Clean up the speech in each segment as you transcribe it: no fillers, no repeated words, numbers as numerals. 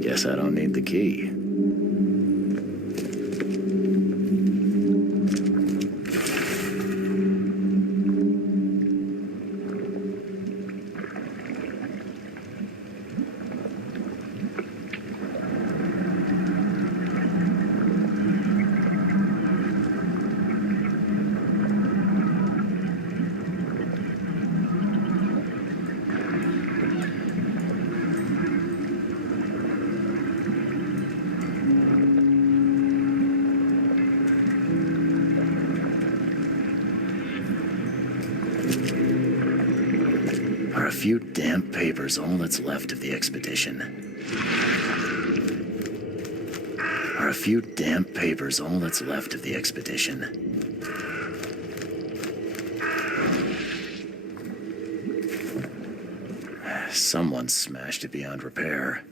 Guess I don't need the key. A few damp papers, all that's left of the expedition. Are a few damp papers all that's left of the expedition? Someone smashed it beyond repair.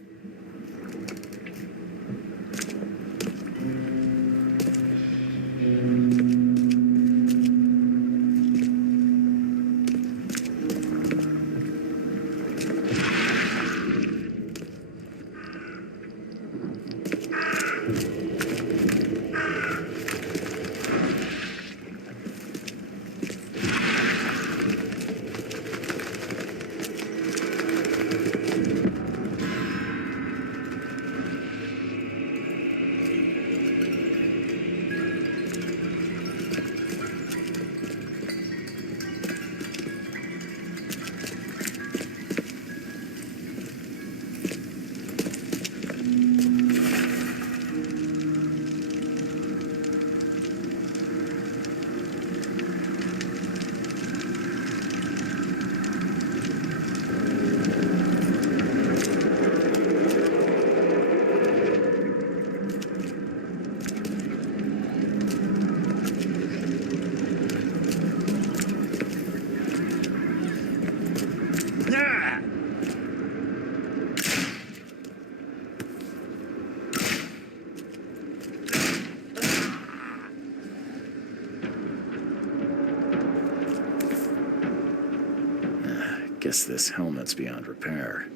Guess this helmet's beyond repair.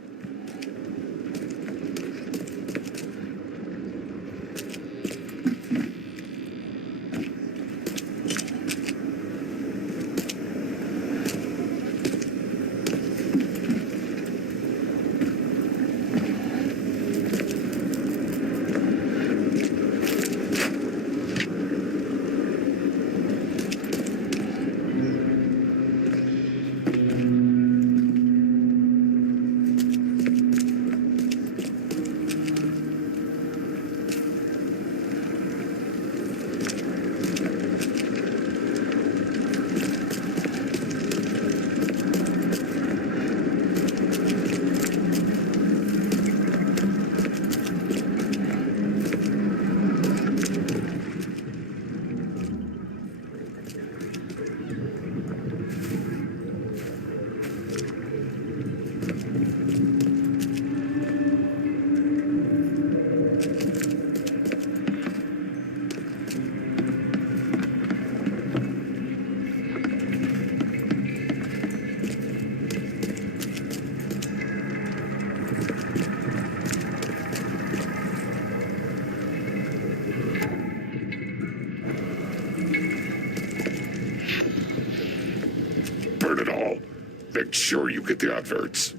Make sure you get the adverts.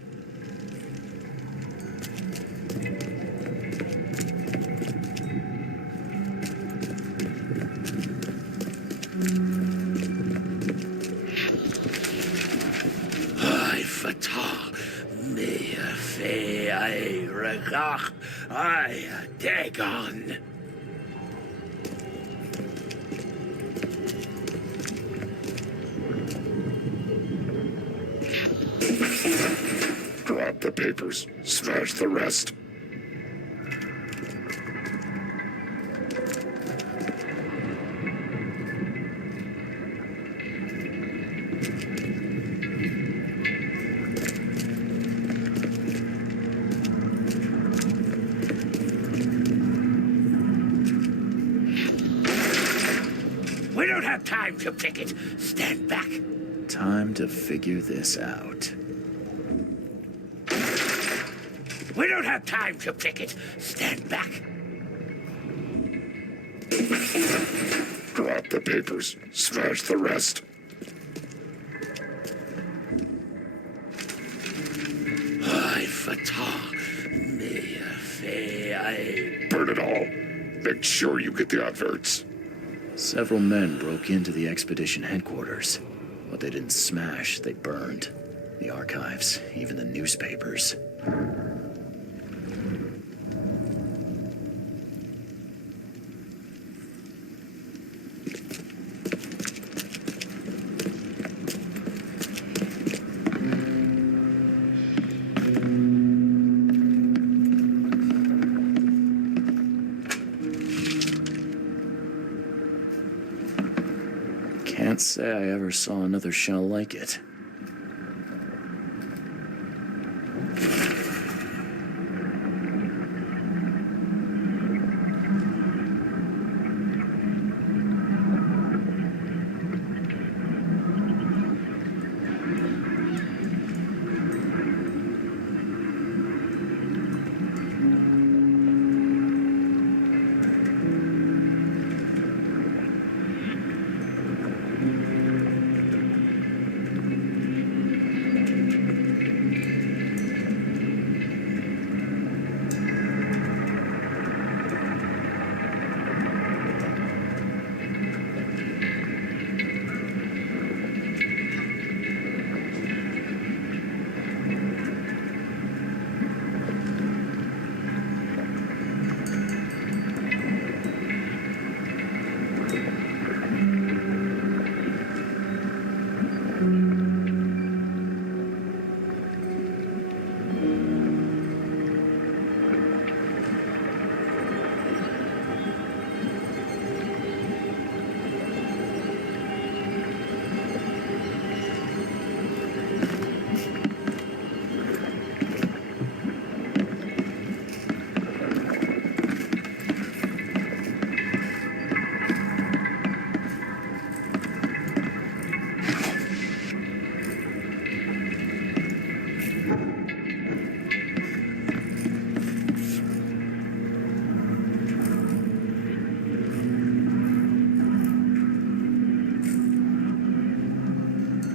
I fatah me fe I regach I dagon. Grab the papers. Smash the rest. We don't have time to pick it. Stand back. Time to figure this out. We don't have time to pick it. Stand back. Grab the papers. Smash the rest. I fatah me fe I. Burn it all. Make sure you get the adverts. Several men broke into the expedition headquarters. What they didn't smash, they burned. The archives, even the newspapers. Can't say I ever saw another shell like it.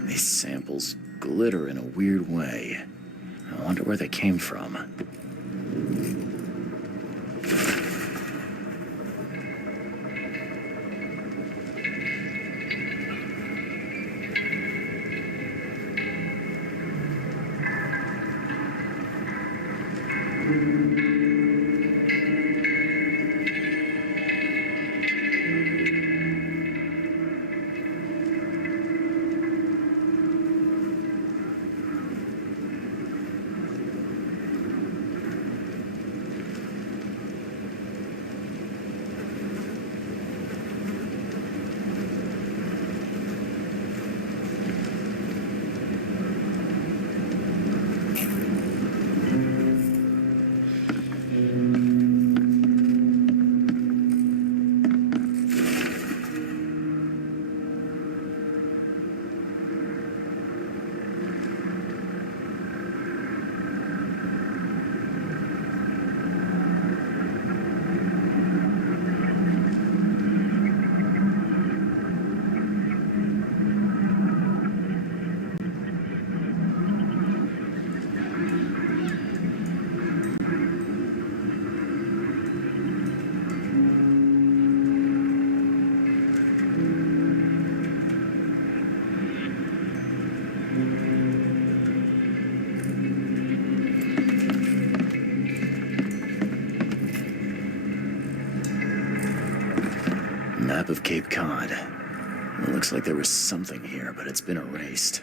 These samples glitter in a weird way. I wonder where they came from. Map of Cape Cod. It looks like there was something here, but it's been erased.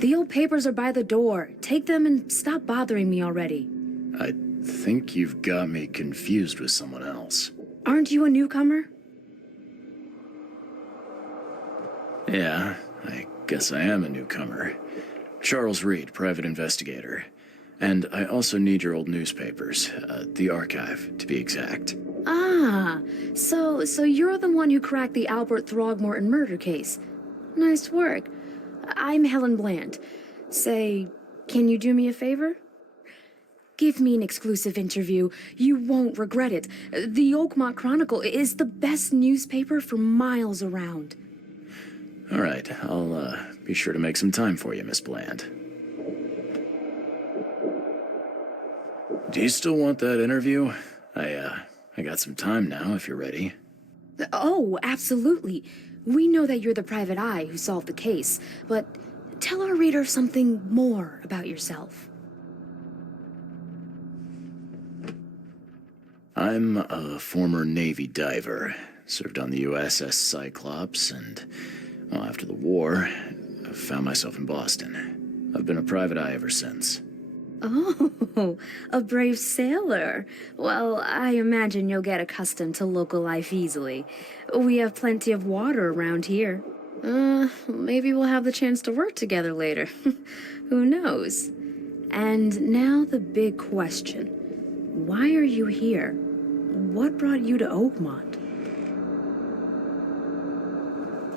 The old papers are by the door. Take them and stop bothering me already. I think you've got me confused with someone else. Aren't you a newcomer? Yeah, I guess I am a newcomer. Charles Reed, private investigator. And I also need your old newspapers, the archive, to be exact. Ah, so you're the one who cracked the Albert Throgmorton murder case. Nice work. I'm Helen Bland. Say, can you do me a favor? Give me an exclusive interview. You won't regret it. The Oakmont Chronicle is the best newspaper for miles around. All right, I'll be sure to make some time for you, Miss Bland. Do you still want that interview? I got some time now, if you're ready. Oh, absolutely. We know that you're the private eye who solved the case, but tell our reader something more about yourself. I'm a former Navy diver. Served on the USS Cyclops and, well, after the war, found myself in Boston. I've been a private eye ever since. Oh, a brave sailor. Well, I imagine you'll get accustomed to local life easily. We have plenty of water around here. Maybe we'll have the chance to work together later. Who knows? And now the big question. Why are you here? What brought you to Oakmont?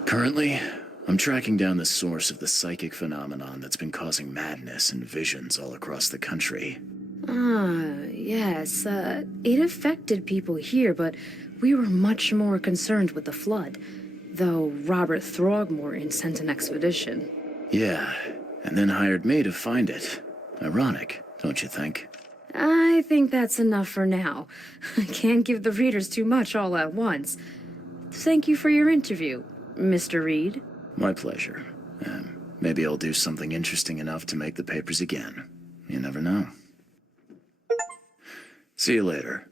Currently, I'm tracking down the source of the psychic phenomenon that's been causing madness and visions all across the country. Yes, it affected people here, but we were much more concerned with the flood. Though Robert Throgmorton sent an expedition. Yeah, and then hired me to find it. Ironic, don't you think? I think that's enough for now. I can't give the readers too much all at once. Thank you for your interview, Mr. Reed. My pleasure. Maybe I'll do something interesting enough to make the papers again. You never know. See you later.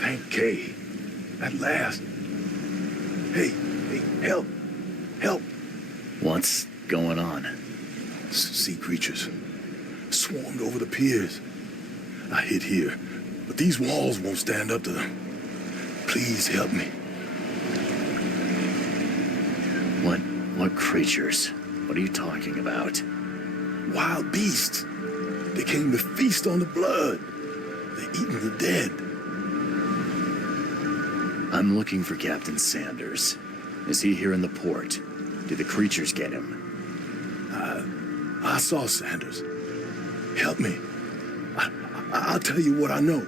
Thank Kay. At last. Hey, help. Help. What's going on? Sea creatures. Swarmed over the piers. I hid here, but these walls won't stand up to them. Please help me. What creatures? What are you talking about? Wild beasts. They came to feast on the blood. They're eating the dead. I'm looking for Captain Sanders. Is he here in the port? Did the creatures get him? I saw Sanders. Help me. I'll tell you what I know.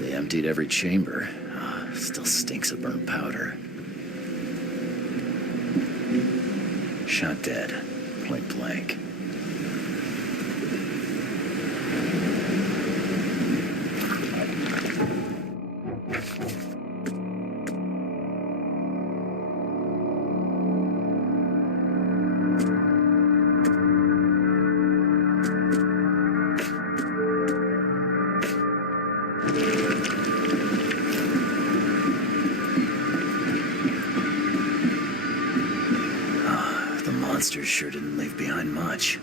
They emptied every chamber. Still stinks of burnt powder. Shot dead. Point blank. The monsters sure didn't leave behind much.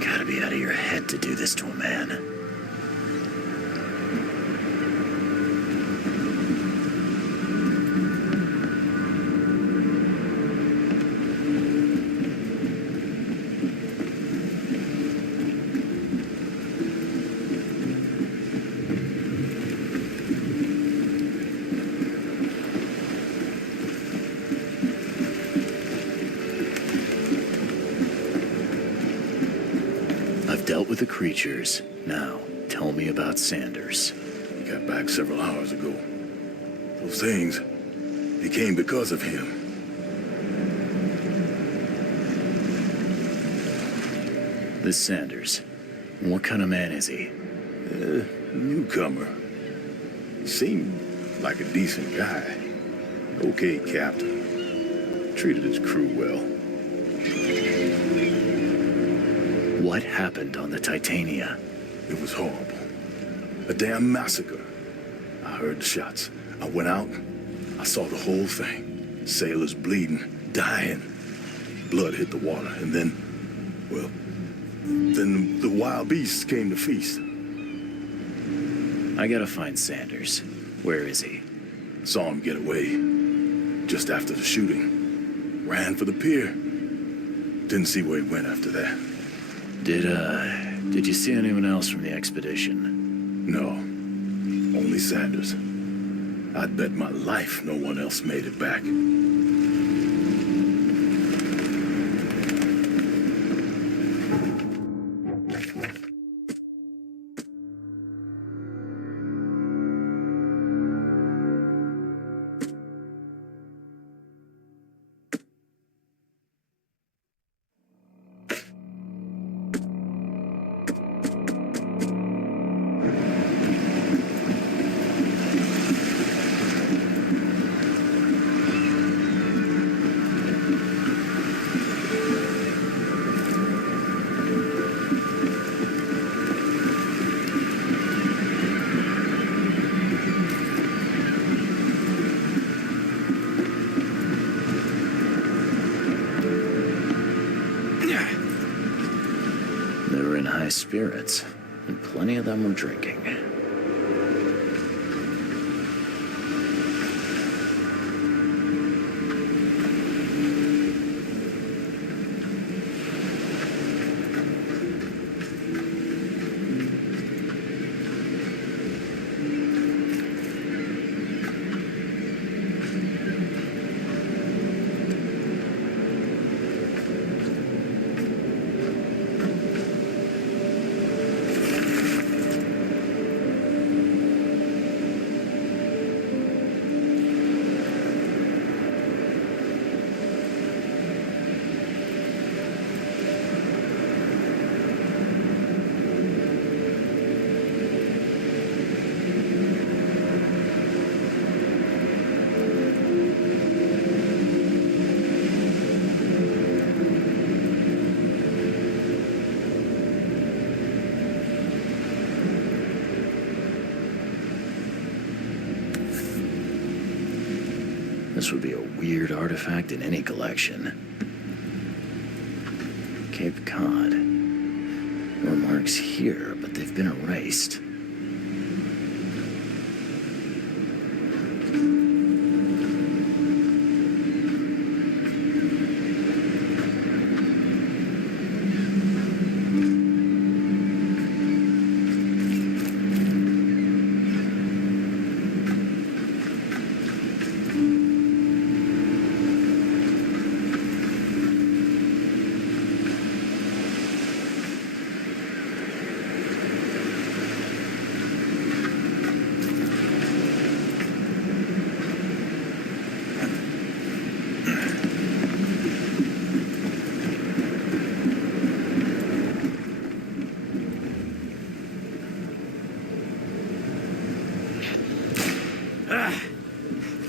Gotta be out of your head to do this to a man. I've dealt with the creatures. Now, tell me about Sanders. He got back several hours ago. Those things, they came because of him. This Sanders, what kind of man is he? Newcomer. Seemed like a decent guy. Okay, Captain. Treated his crew well. What happened on the Titania? It was horrible. A damn massacre. I heard the shots. I went out. I saw the whole thing. Sailors bleeding, dying. Blood hit the water, and then, well, then the wild beasts came to feast. I gotta find Sanders. Where is he? Saw him get away. Just after the shooting. Ran for the pier. Didn't see where he went after that. Did you see anyone else from the expedition? No. Only Sanders. I'd bet my life no one else made it back. They were in high spirits, and plenty of them were drinking. This would be a weird artifact in any collection. Cape Cod. There were marks here, but they've been erased.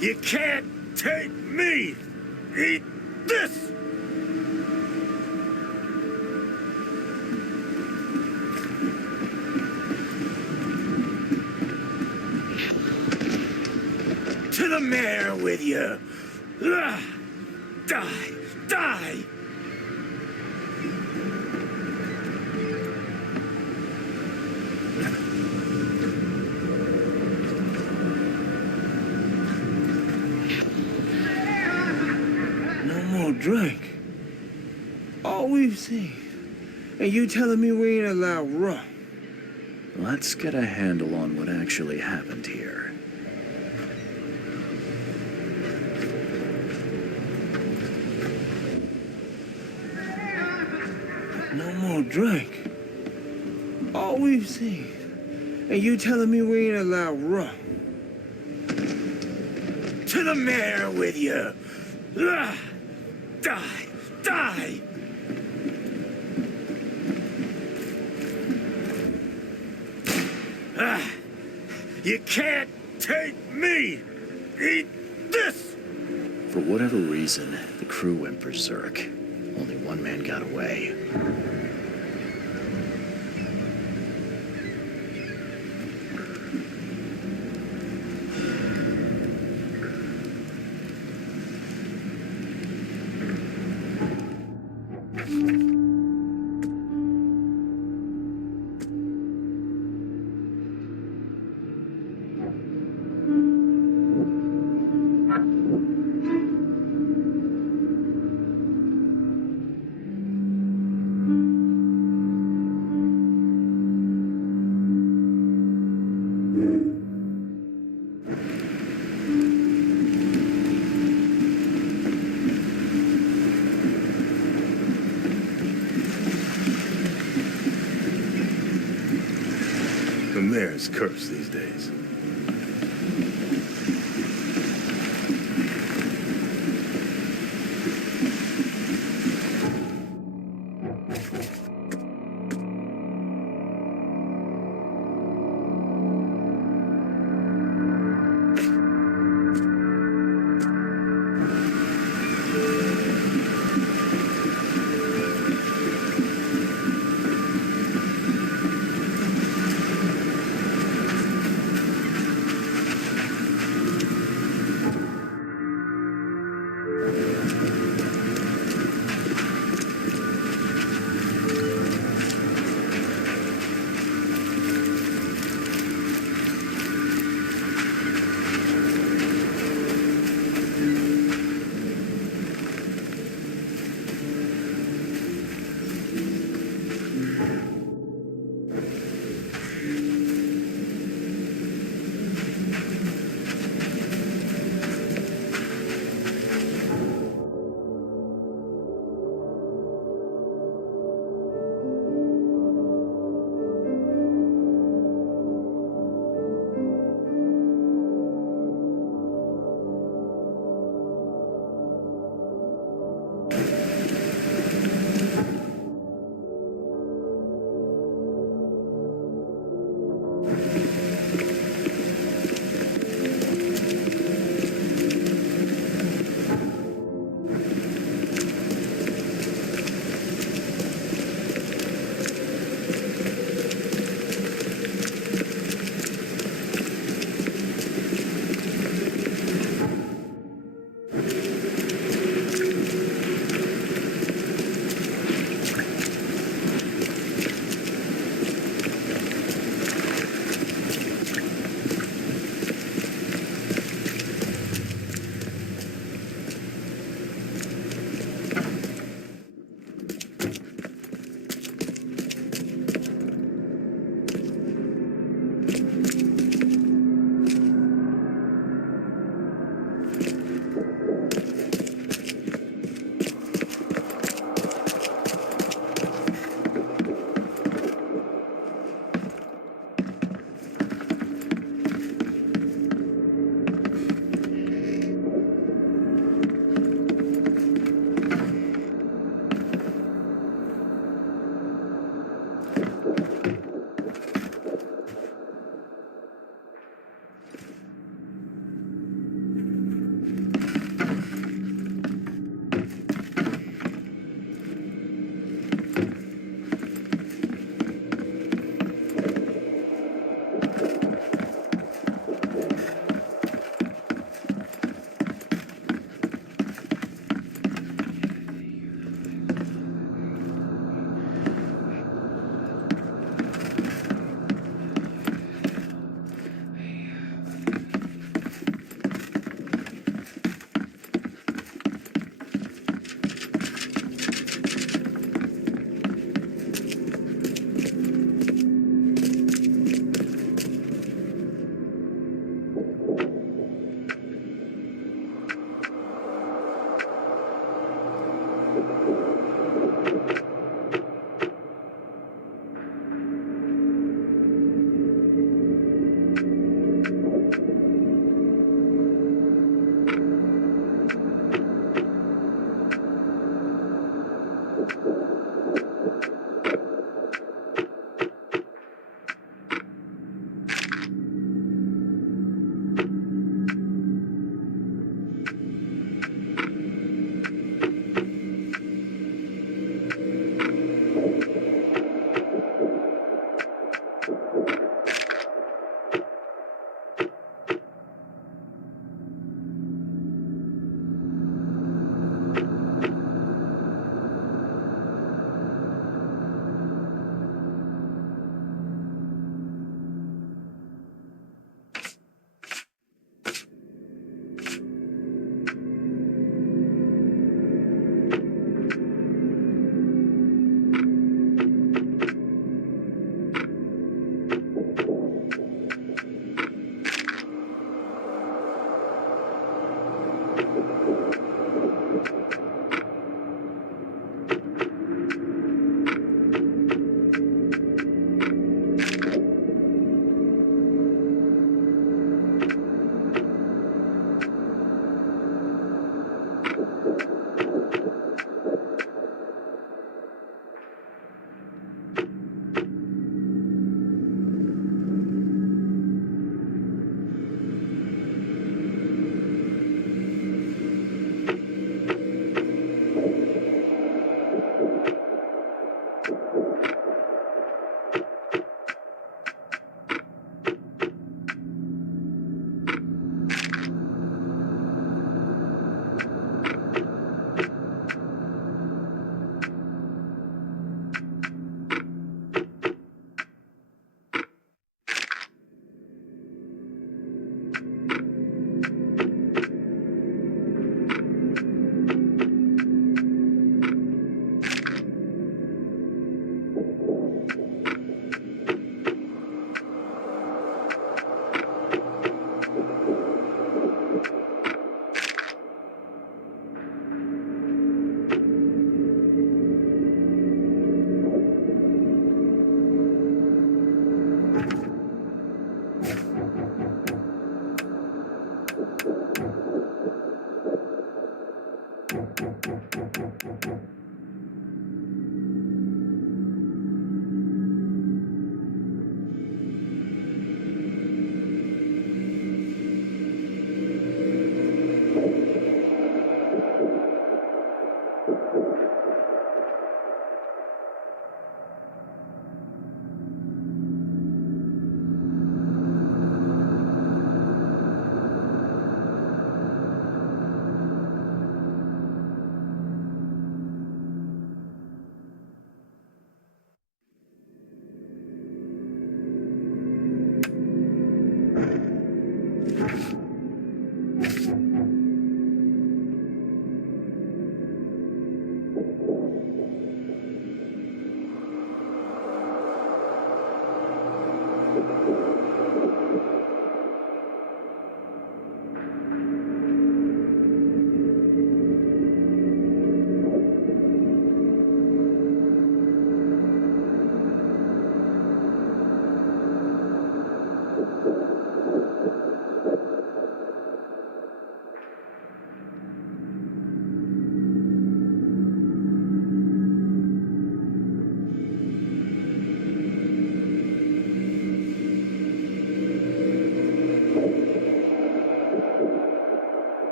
You can't take me! Eat this! To the mayor with you! Die! Die! Drink. All we've seen. And you telling me we ain't allowed rum? Let's get a handle on what actually happened here. No more drink. All we've seen. And you telling me we ain't allowed rum? To the mayor with you! Die! Die! You can't take me! Eat this! For whatever reason, the crew went berserk. Only one man got away. mayor's cursed these days.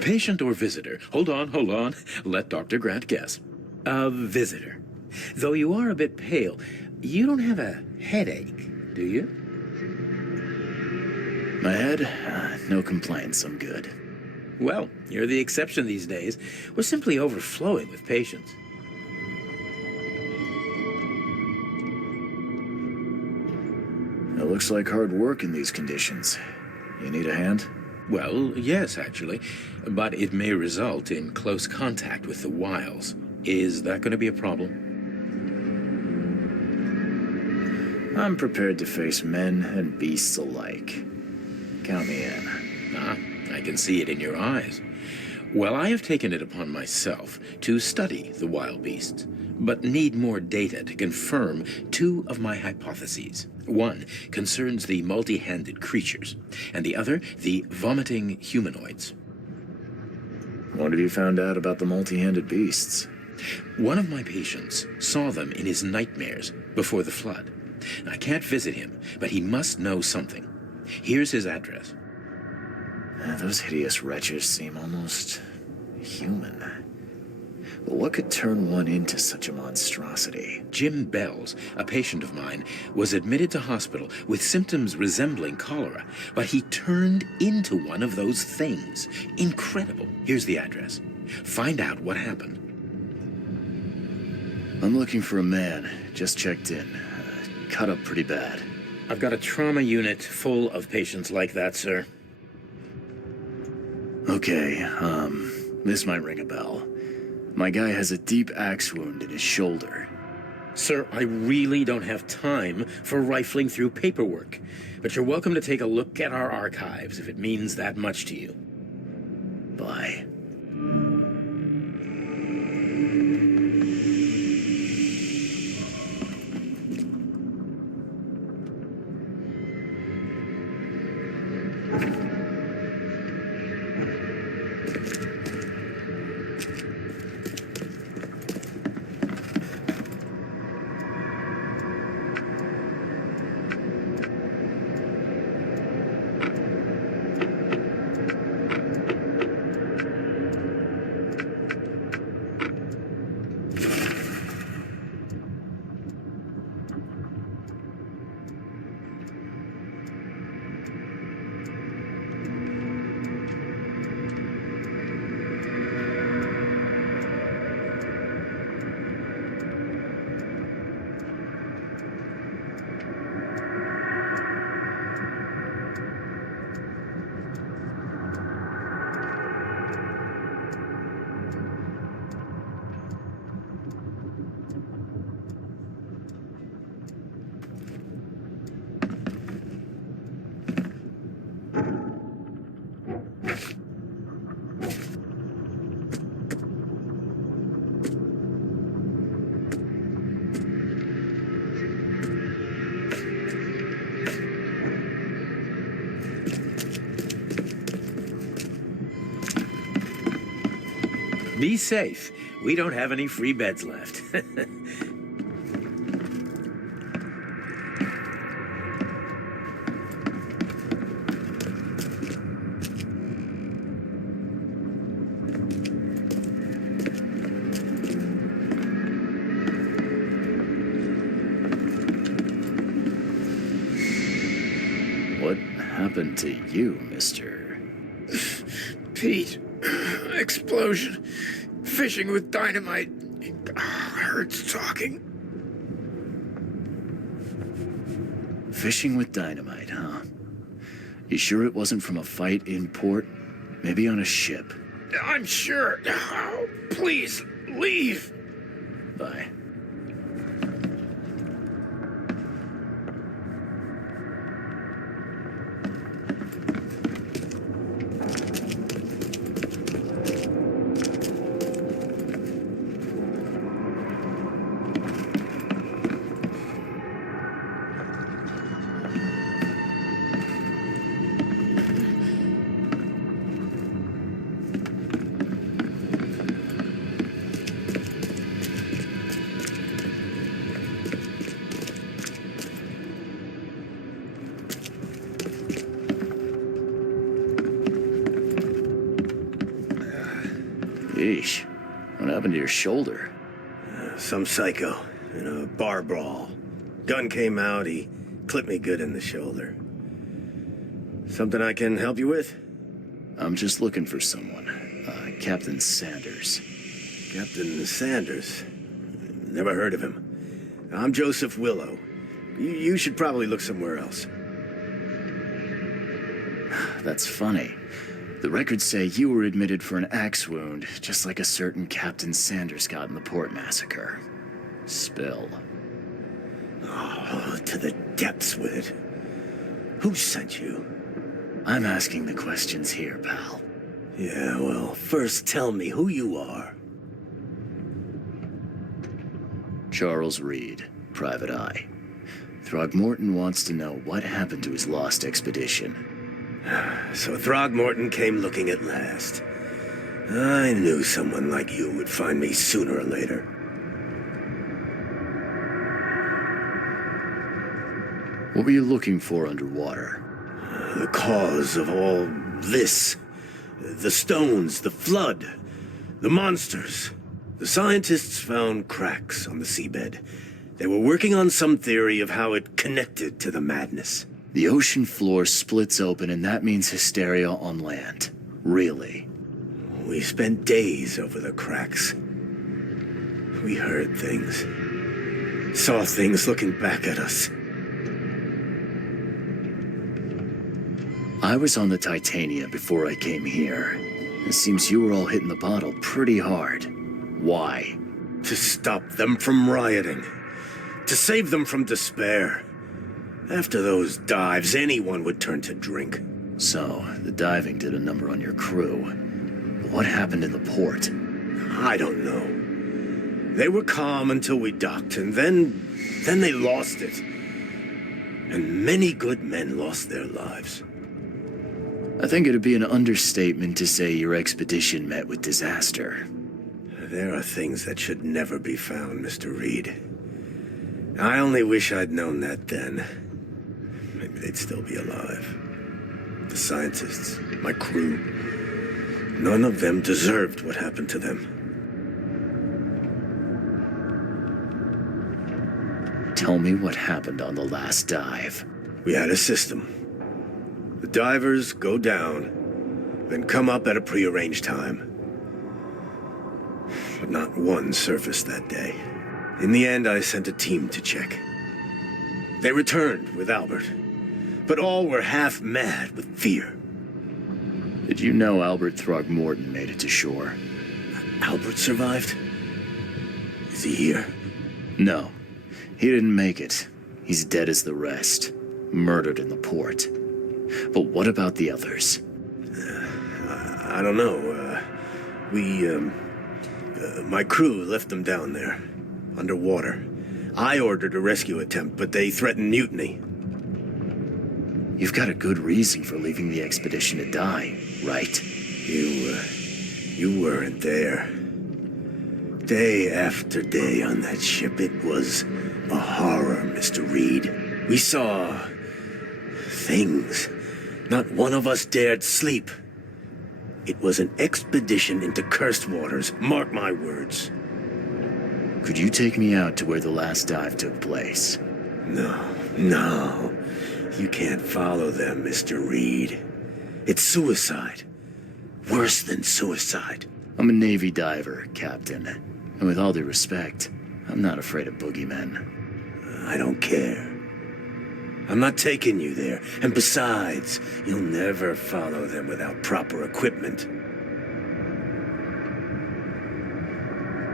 Patient or visitor? Hold on. Let Dr. Grant guess. A visitor. Though you are a bit pale, you don't have a headache, do you? My head? No complaints, I'm good. Well, you're the exception these days. We're simply overflowing with patients. It looks like hard work in these conditions. You need a hand? Well, yes, actually. But it may result in close contact with the wiles. Is that going to be a problem? I'm prepared to face men and beasts alike. Count me in. Ah, I can see it in your eyes. Well, I have taken it upon myself to study the wild beasts, but need more data to confirm two of my hypotheses. One concerns the multi-handed creatures, and the other, the vomiting humanoids. What have you found out about the multi-handed beasts? One of my patients saw them in his nightmares before the flood. I can't visit him, but he must know something. Here's his address. Those hideous wretches seem almost human. But what could turn one into such a monstrosity? Jim Bells, a patient of mine, was admitted to hospital with symptoms resembling cholera, but he turned into one of those things. Incredible. Here's the address. Find out what happened. I'm looking for a man. Just checked in. Cut up pretty bad. I've got a trauma unit full of patients like that, sir. Okay, this might ring a bell. My guy has a deep axe wound in his shoulder. Sir, I really don't have time for rifling through paperwork, but you're welcome to take a look at our archives if it means that much to you. Bye. be safe. We don't have any free beds left. What happened to you, mister? Pete, explosion. Fishing with dynamite. Hurts talking. Fishing with dynamite, huh? You sure it wasn't from a fight in port? Maybe on a ship? I'm sure. Oh, please, leave. Bye. Yeesh. What happened to your shoulder? Some psycho in a bar brawl. Gun came out, he clipped me good in the shoulder. Something I can help you with? I'm just looking for someone. Captain Sanders. Captain Sanders. Never heard of him. I'm Joseph Willow. You should probably look somewhere else. That's funny. The records say you were admitted for an axe wound, just like a certain Captain Sanders got in the port massacre. Spill. Oh, to the depths with it. Who sent you? I'm asking the questions here, pal. Yeah, well, first tell me who you are. Charles Reed, Private Eye. Throgmorton wants to know what happened to his lost expedition. So Throgmorton came looking at last. I knew someone like you would find me sooner or later. What were you looking for underwater? The cause of all this. The stones, the flood, the monsters. The scientists found cracks on the seabed. They were working on some theory of how it connected to the madness. The ocean floor splits open and that means hysteria on land. Really? We spent days over the cracks. We heard things. Saw things looking back at us. I was on the Titania before I came here. It seems you were all hitting the bottle pretty hard. Why? To stop them from rioting. To save them from despair. After those dives, anyone would turn to drink. So, the diving did a number on your crew. But what happened in the port? I don't know. They were calm until we docked, and then they lost it. And many good men lost their lives. I think it'd be an understatement to say your expedition met with disaster. There are things that should never be found, Mr. Reed. I only wish I'd known that then. Maybe they'd still be alive. The scientists, my crew, none of them deserved what happened to them. Tell me what happened on the last dive. We had a system. The divers go down, then come up at a prearranged time. But not one surfaced that day. In the end, I sent a team to check. They returned with Albert, but all were half mad with fear. Did you know Albert Throgmorton made it to shore? Albert survived? Is he here? No, he didn't make it. He's dead as the rest. Murdered in the port. But what about the others? I don't know. My crew left them down there, underwater. I ordered a rescue attempt, but they threatened mutiny. You've got a good reason for leaving the expedition to die, right? You weren't there. Day after day on that ship, it was a horror, Mr. Reed. We saw things. Not one of us dared sleep. It was an expedition into cursed waters, mark my words. Could you take me out to where the last dive took place? No. You can't follow them, Mr. Reed. It's suicide. Worse than suicide. I'm a Navy diver, Captain. And with all due respect, I'm not afraid of boogeymen. I don't care. I'm not taking you there. And besides, you'll never follow them without proper equipment.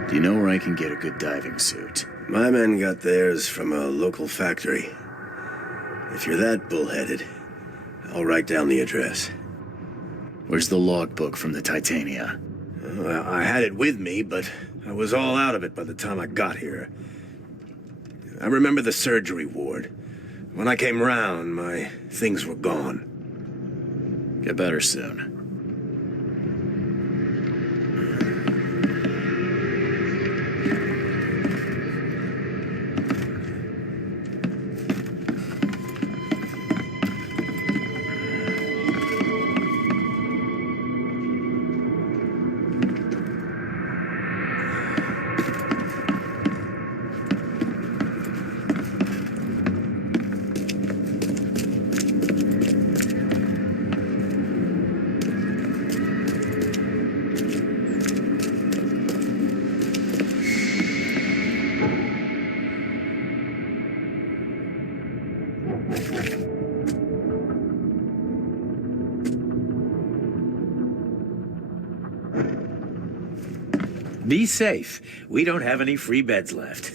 Do you know where I can get a good diving suit? My men got theirs from a local factory. If you're that bullheaded, I'll write down the address. Where's the logbook from the Titania? Well, I had it with me, but I was all out of it by the time I got here. I remember the surgery ward. When I came round, my things were gone. Get better soon. Be safe. We don't have any free beds left.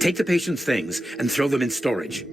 Take the patient's things and throw them in storage.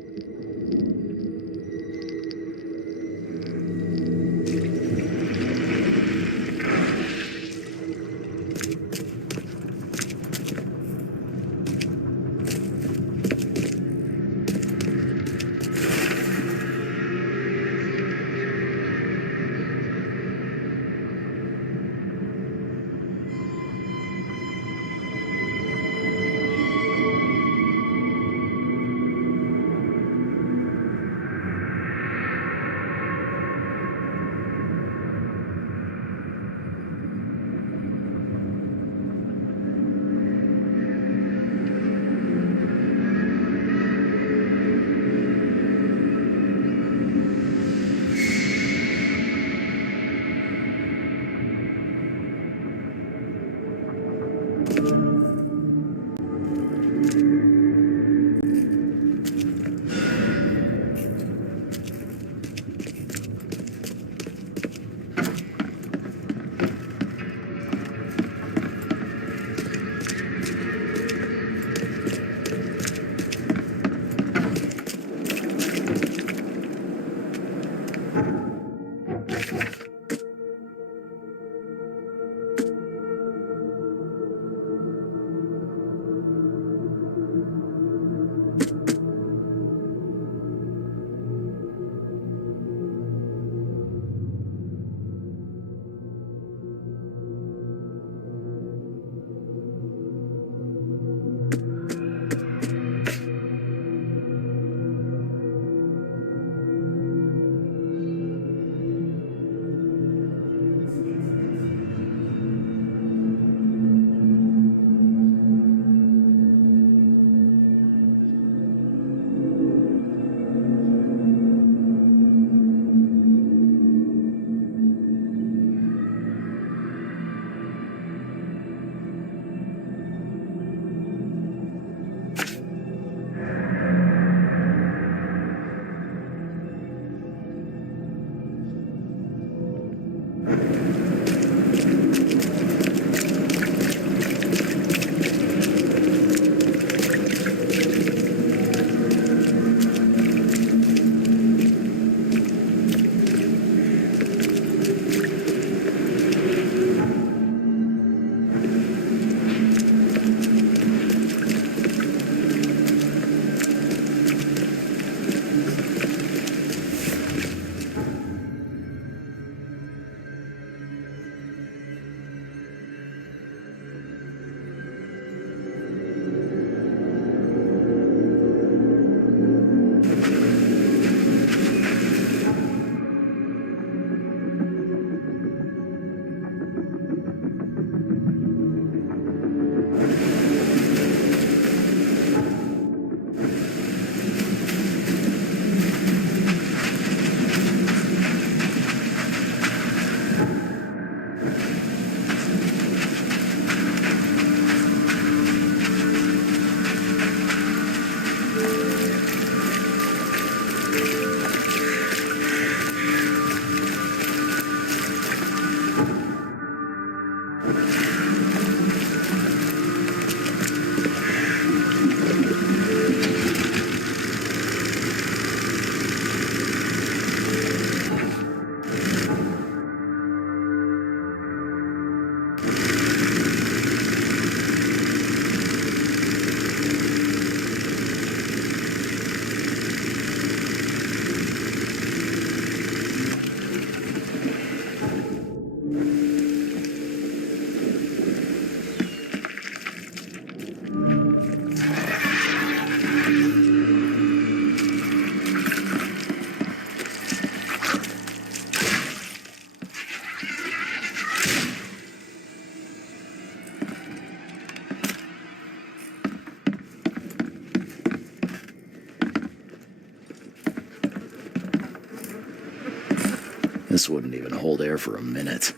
This wouldn't even hold air for a minute.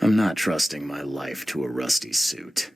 I'm not trusting my life to a rusty suit.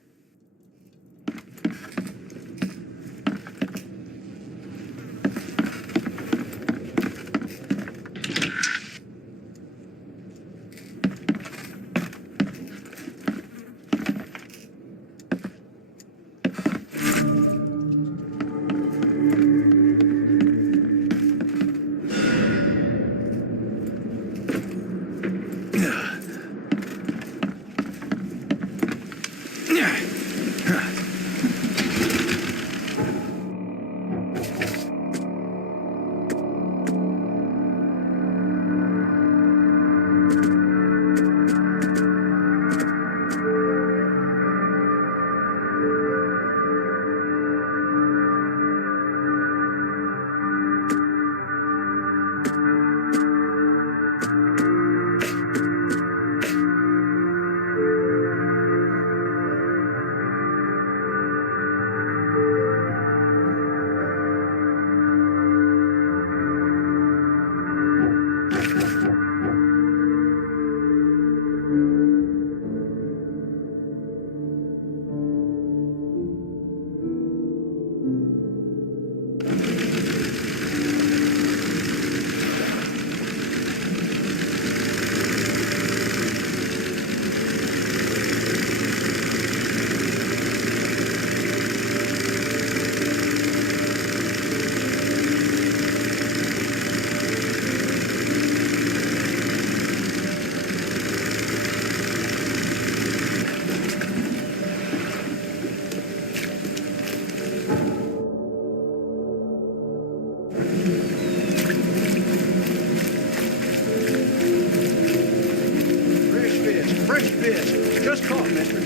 Fresh fish. Just caught, mister.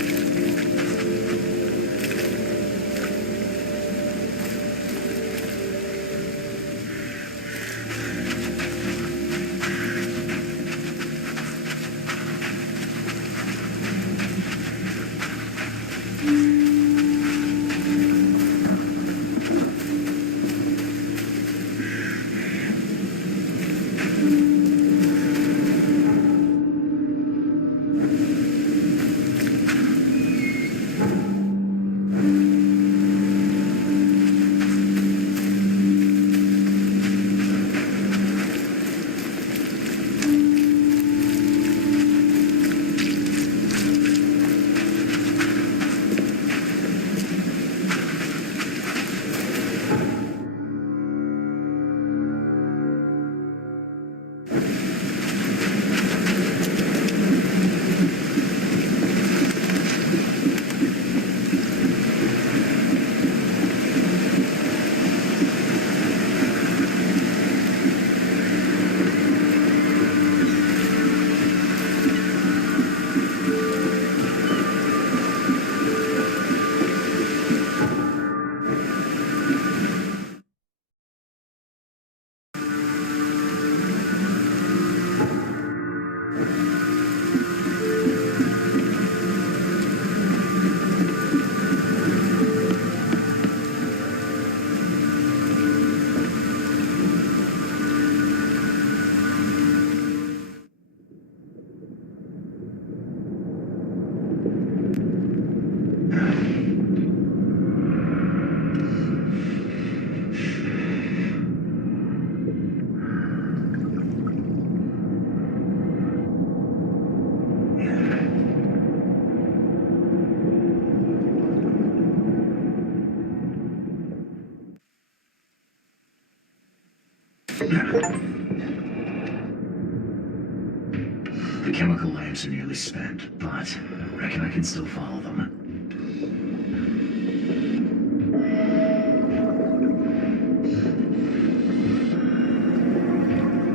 The chemical lamps are nearly spent, but I reckon I can still follow them.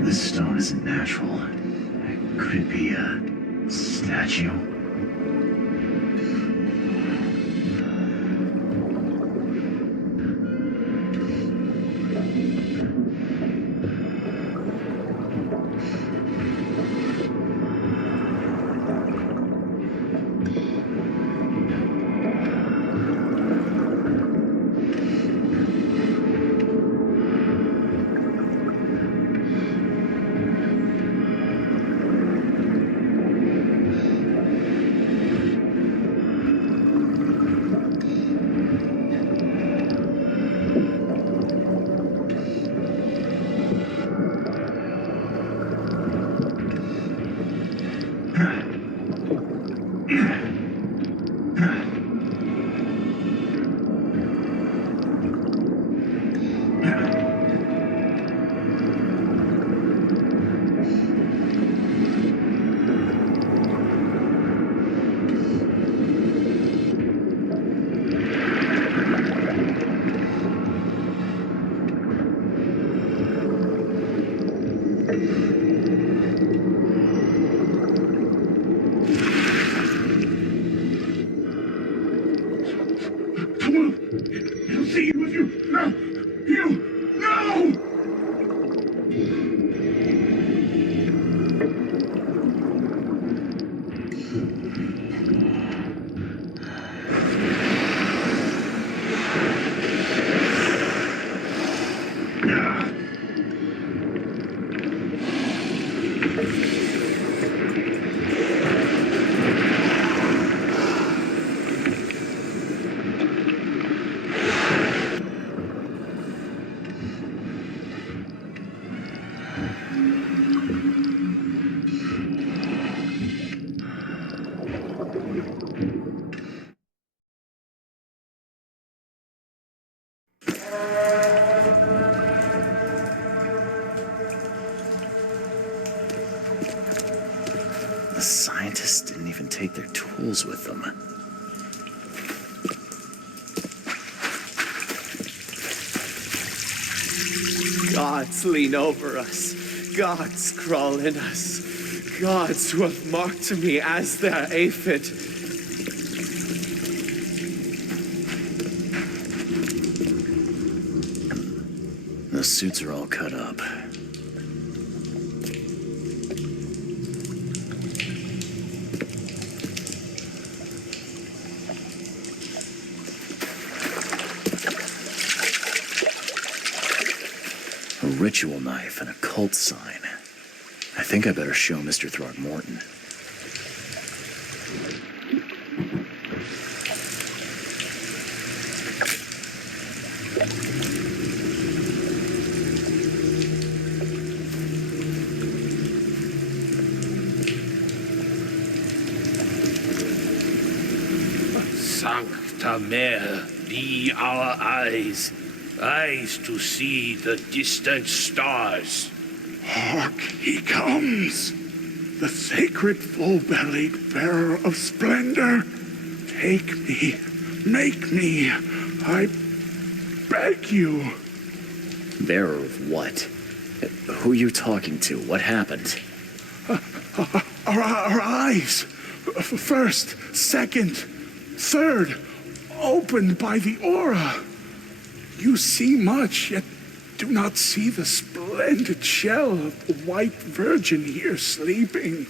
This stone isn't natural. Could it be a statue? The scientists didn't even take their tools with them. Gods lean over us. Gods crawl in us. Gods who have marked me as their aphid. The suits are all cut up. A ritual knife and a cult sign. I think I better show Mr. Throgmorton. Sancta Mare, be our eyes, eyes to see the distant stars. Hark, he comes! The sacred full-bellied bearer of splendor. Take me, make me, I beg you. Bearer of what? Who are you talking to? What happened? Our eyes, first, second, third, opened by the aura. You see much, yet do not see the splendid shell of the white virgin here sleeping.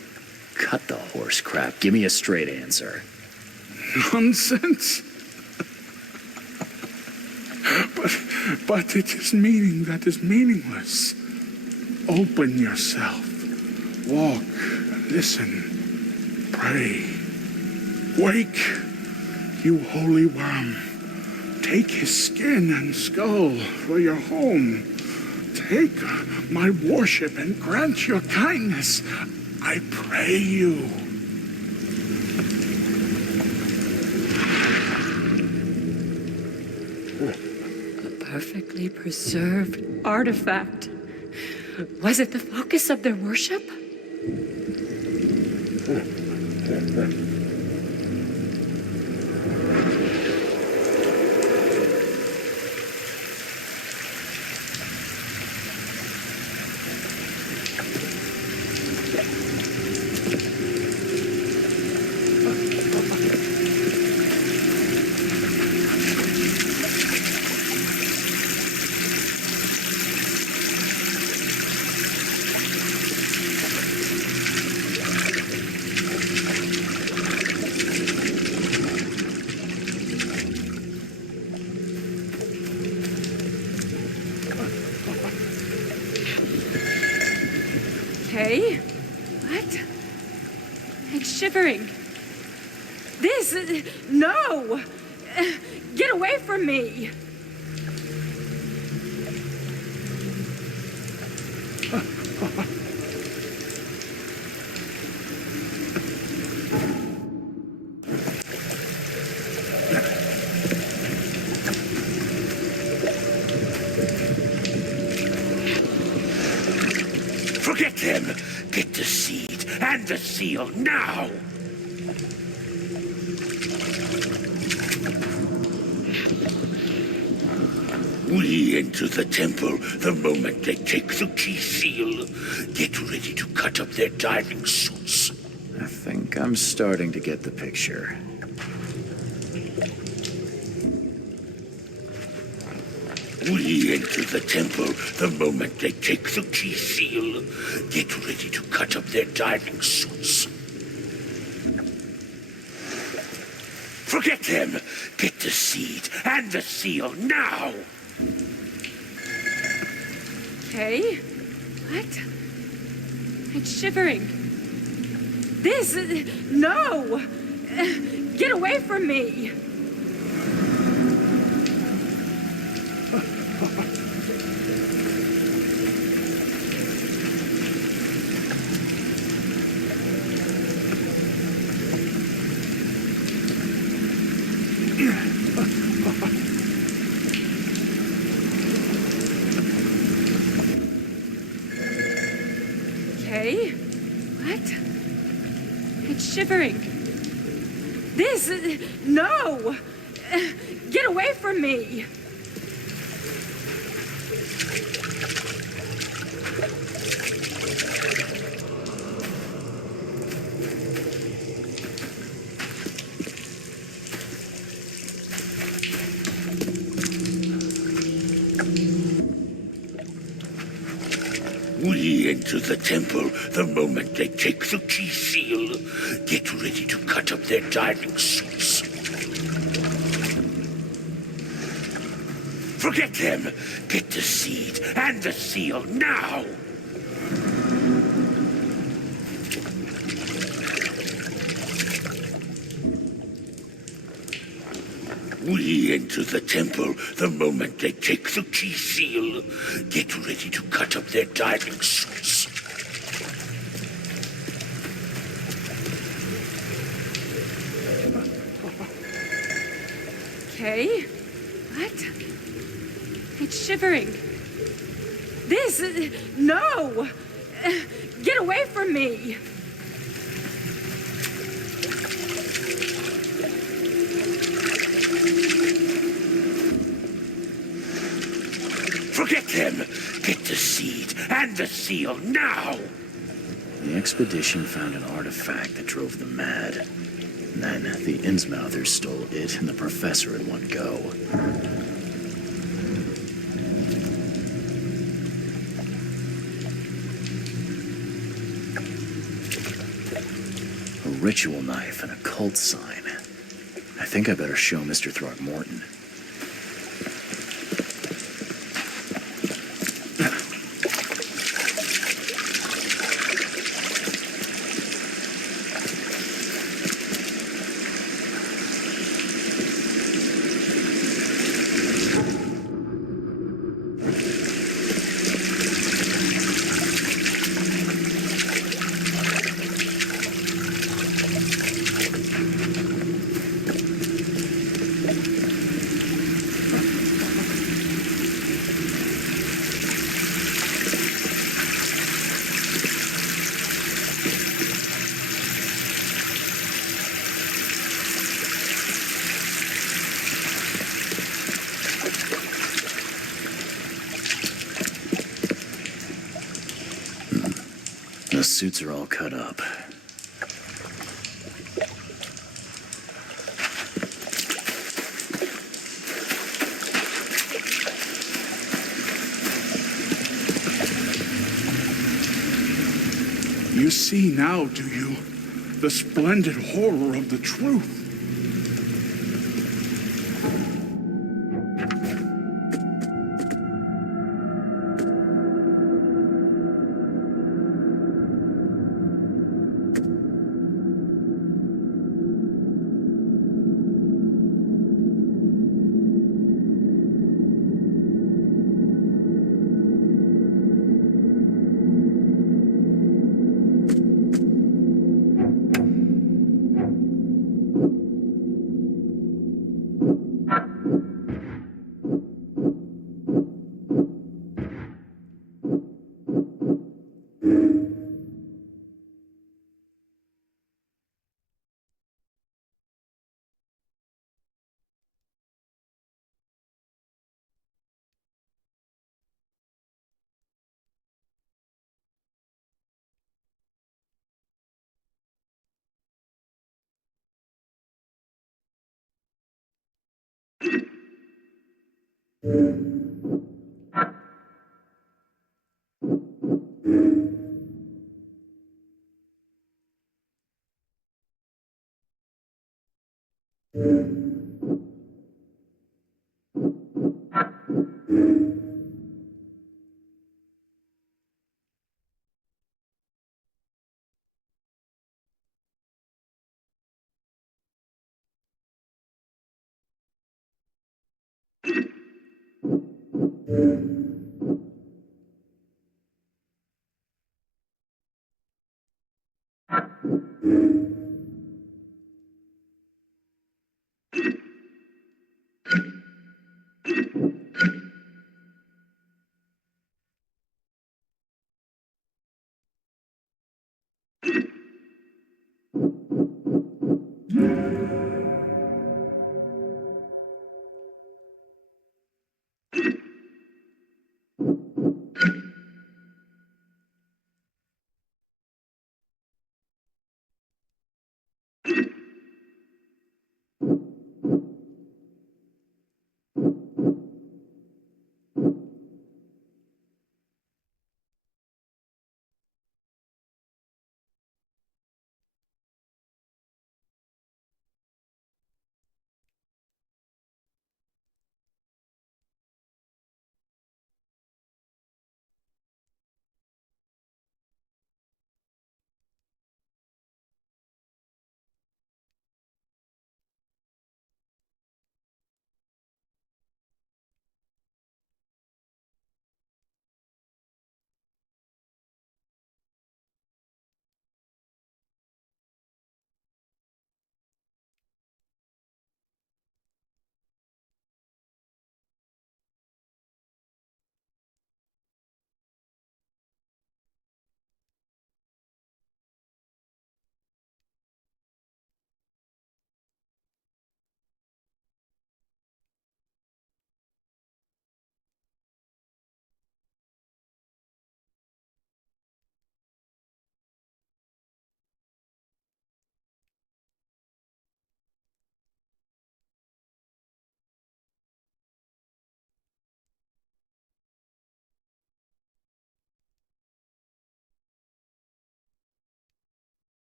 Cut the horse crap. Give me a straight answer. Nonsense. But it is meaning that is meaningless. Open yourself. Walk, listen, pray. Wake, you holy worm. Take his skin and skull for your home. Take my worship and grant your kindness. I pray you. A perfectly preserved artifact. Was it the focus of their worship? Okay. What? It's shivering. This... No! Get away from me! Forget him! Get the seed and the seal now! We enter the temple the moment they take the key seal. Get ready to cut up their diving suits. I think I'm starting to get the picture. We enter the temple the moment they take the key seal. Get ready to cut up their diving suits. Forget him! Get the seed and the seal now! Okay. What? It's shivering. This... No! Get away from me! Okay. What? It's shivering. This... No! Get away from me! We enter the temple the moment they take the key seal. Get ready to cut up their diving suits. Forget him! Get the seed and the seal now! We enter the temple the moment they take the key seal. Get ready to cut up their diving suits. Okay. What? It's shivering. This... No! Get away from me! Forget him! Get the seed and the seal now! The expedition found an artifact that drove them mad. Then the Innsmouthers stole it and the professor in one go. A ritual knife and a cult sign. I think I better show Mr. Throgmorton. the suits are all cut up. You see now, do you? The splendid horror of the truth.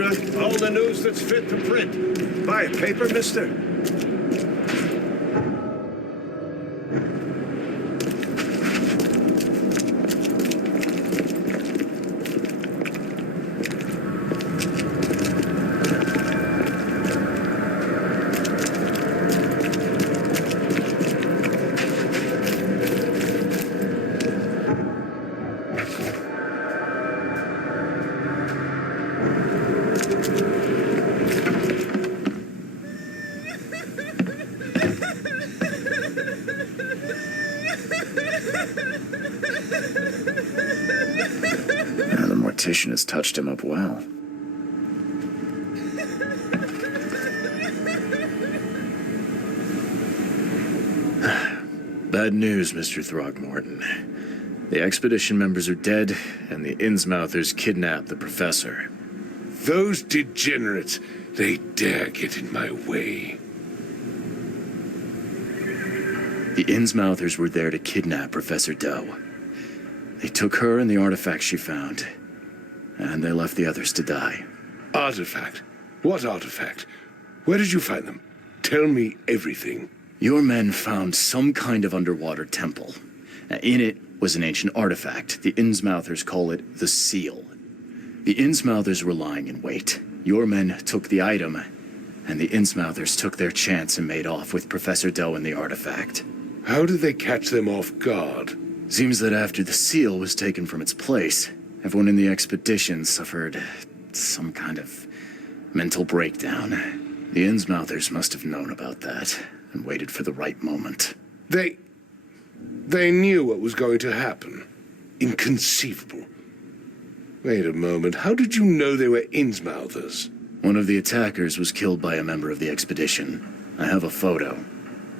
extra, all the news that's fit to print. Buy a paper, mister? The mortician has touched him up well. Bad news, Mr. Throgmorton. The expedition members are dead, and the Innsmouthers kidnapped the professor. Those degenerates, they dare get in my way. The Innsmouthers were there to kidnap Professor Doe. They took her and the artifact she found, and they left the others to die. Artifact? What artifact? Where did you find them? Tell me everything. Your men found some kind of underwater temple. In it was an ancient artifact. The Innsmouthers call it the Seal. The Innsmouthers were lying in wait. Your men took the item, and the Innsmouthers took their chance and made off with Professor Doe and the artifact. How did they catch them off guard? Seems that after the seal was taken from its place, everyone in the expedition suffered some kind of mental breakdown. The Innsmouthers must have known about that and waited for the right moment. They knew what was going to happen. Inconceivable. Wait a moment, how did you know they were Innsmouthers? One of the attackers was killed by a member of the expedition. I have a photo.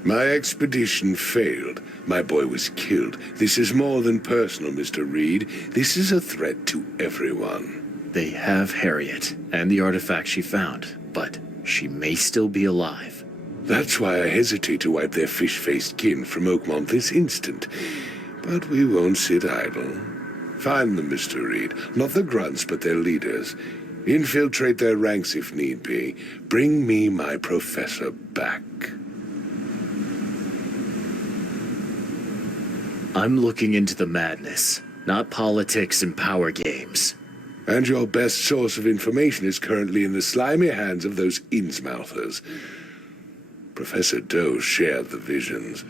My expedition failed. My boy was killed. This is more than personal, Mr. Reed. This is a threat to everyone. They have Harriet and the artifact she found, but she may still be alive. That's why I hesitate to wipe their fish-faced kin from Oakmont this instant. But we won't sit idle. Find them, Mr. Reed. Not the grunts, but their leaders. Infiltrate their ranks if need be. Bring me my professor back. I'm looking into the madness, not politics and power games. And your best source of information is currently in the slimy hands of those Innsmouthers. Professor Doe shared the visions.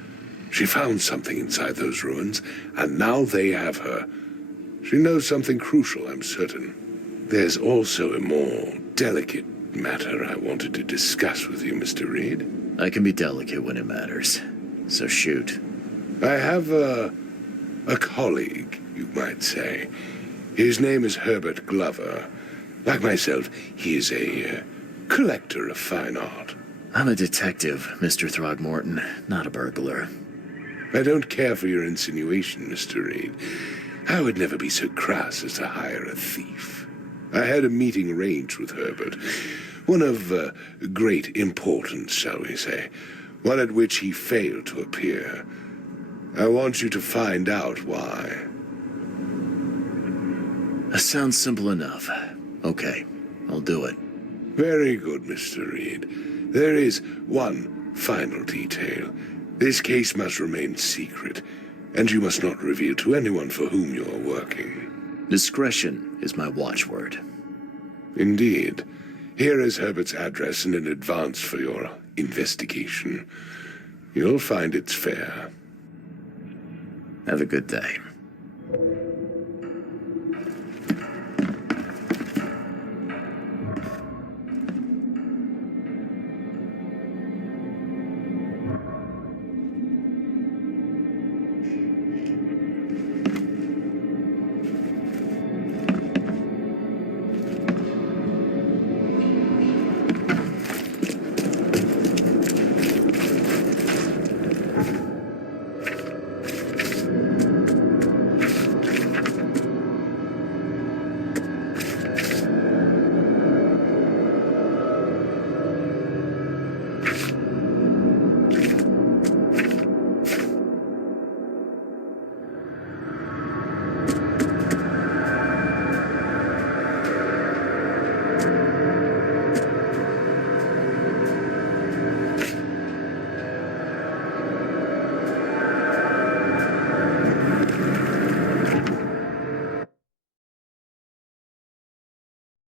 She found something inside those ruins, and now they have her. She knows something crucial, I'm certain. There's also a more delicate matter I wanted to discuss with you, Mr. Reed. I can be delicate when it matters, so shoot. I have a colleague, you might say. His name is Herbert Glover. Like myself, he is a collector of fine art. I'm a detective, Mr. Throgmorton, not a burglar. I don't care for your insinuation, Mr. Reed. I would never be so crass as to hire a thief. I had a meeting arranged with Herbert, one of great importance, shall we say, one at which he failed to appear. I want you to find out why. That sounds simple enough. Okay, I'll do it. Very good, Mr. Reed. There is one final detail. This case must remain secret, and you must not reveal to anyone for whom you are working. Discretion is my watchword. Indeed. Here is Herbert's address and an advance for your investigation. You'll find it's fair. Have a good day.